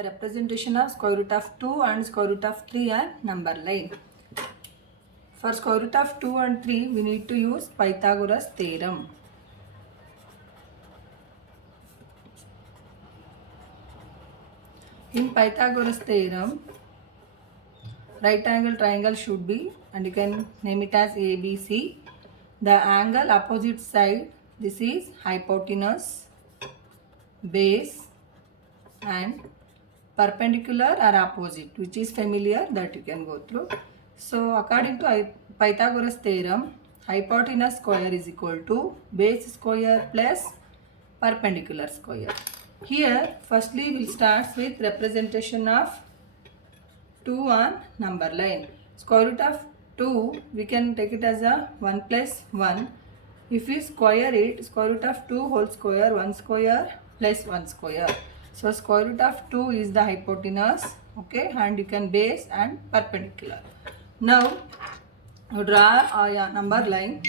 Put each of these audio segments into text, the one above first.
the representation of square root of 2 and square root of 3 on number line. For square root of 2 and 3, we need to use Pythagoras theorem. In Pythagoras theorem, right angle triangle should be, and you can name it as ABC. The angle opposite side, this is hypotenuse, base and perpendicular or opposite, which is familiar, that you can go through. So according to Pythagoras theorem, hypotenuse square is equal to base square plus perpendicular square. Here firstly we'll start with representation of 2 on number line. Square root of 2, we can take it as a 1 plus 1. If we square it, square root of 2 whole square, 1 square plus 1 square. So square root of 2 is the hypotenuse, okay, and you can base and perpendicular. Now draw a number line.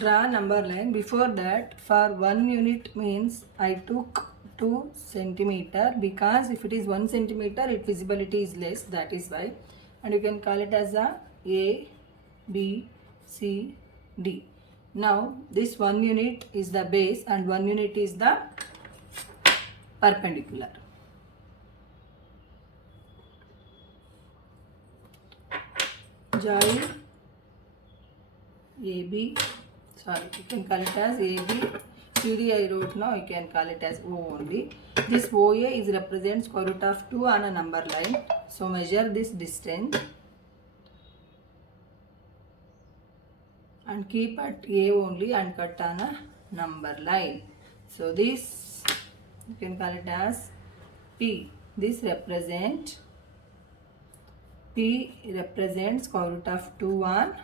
Draw number line. Before that, for 1 unit means I took 2 centimeter, because if it is 1 centimeter, its visibility is less, that is why. And you can call it as a B, C, D. Now this 1 unit is the base and 1 unit is the perpendicular. Join AB. Sorry, you can call it as AB. CD I wrote now, you can call it as O only. This OA is represents square root of 2 on a number line. So measure this distance and keep at A only and cut on a number line. So this you can call it as P. This P represents square root of 2 on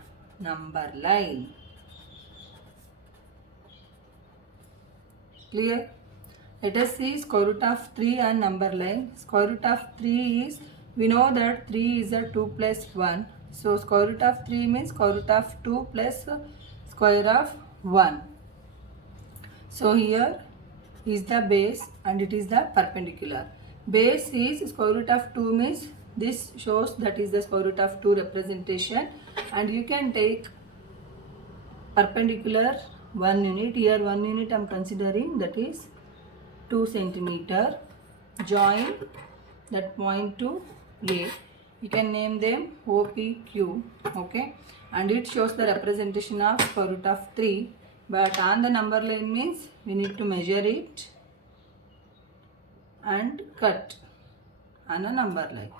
number line. Clear? Let us see square root of 3 on number line. Square root of 3 is, we know that 3 is a 2 plus 1. So square root of 3 means square root of 2 plus square of 1. So here is the base and it is the perpendicular. Base is square root of 2 means this shows that is the square root of 2 representation, and you can take perpendicular 1 unit. Here 1 unit I am considering, that is 2 centimeter. Join that point to A. You can name them OPQ, okay, and it shows the representation of square root of 3, but on the number line means we need to measure it and cut on a number line.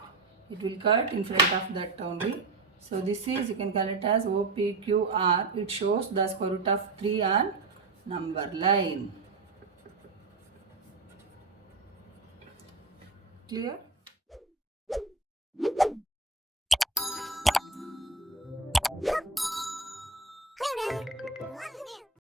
It will cut in front of that only. So this is, you can call it as OPQR. It shows the square root of 3 on number line. Clear?